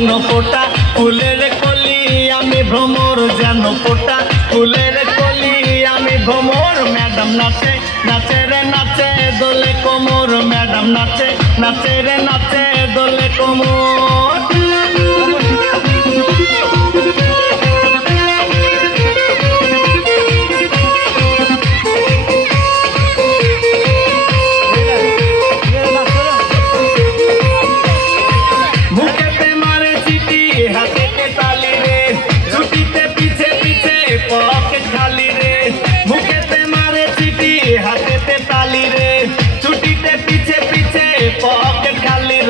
যেন ফোটা ফুলের কলি, আমি ভ্রমর যেন ফোটা ফুলের কলি, আমি ভ্রমর। ম্যাডাম নাচে নাচে রে নাচে দোলে কোমর, ম্যাডাম নাচে নাচে রে নাচে দোলে কোমর।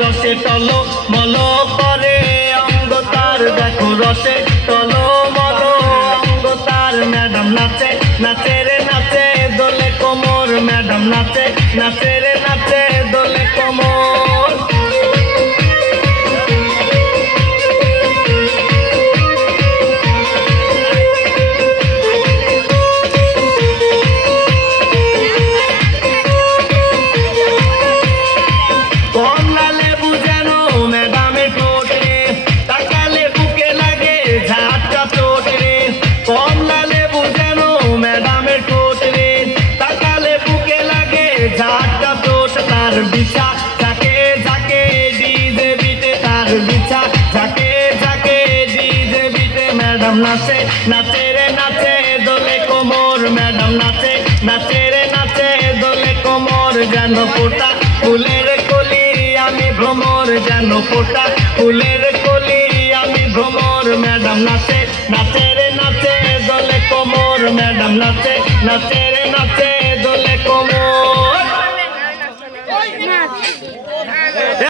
রসে টলো মলো করে অঙ্গ তার, দেখো রসে টলো মলো অঙ্গ তার। ম্যাডাম নাচে নাচে রে নাচে দোলে কোমর, ম্যাডাম নাচে নাচে রে নাচে দোলে কোমর। বিছা ঝাঁকে ঝাঁকে ডিজে বিটে, তার বিছা ঝাঁকে ঝাঁকে ডিজে বিটে। ম্যাডাম নাচে নাচে রে নাচে দোলে কোমর, ম্যাডাম নাচে নাচে রে নাচে দোলে কোমর। যেন ফোটা ফুলের কলি, আমি ভ্রমর যেন ফোটা ফুলের কলি, আমি ভ্রমর। ম্যাডাম নাচে নাচে রে নাচে দোলে কোমর, ম্যাডাম নাচে নাচে রে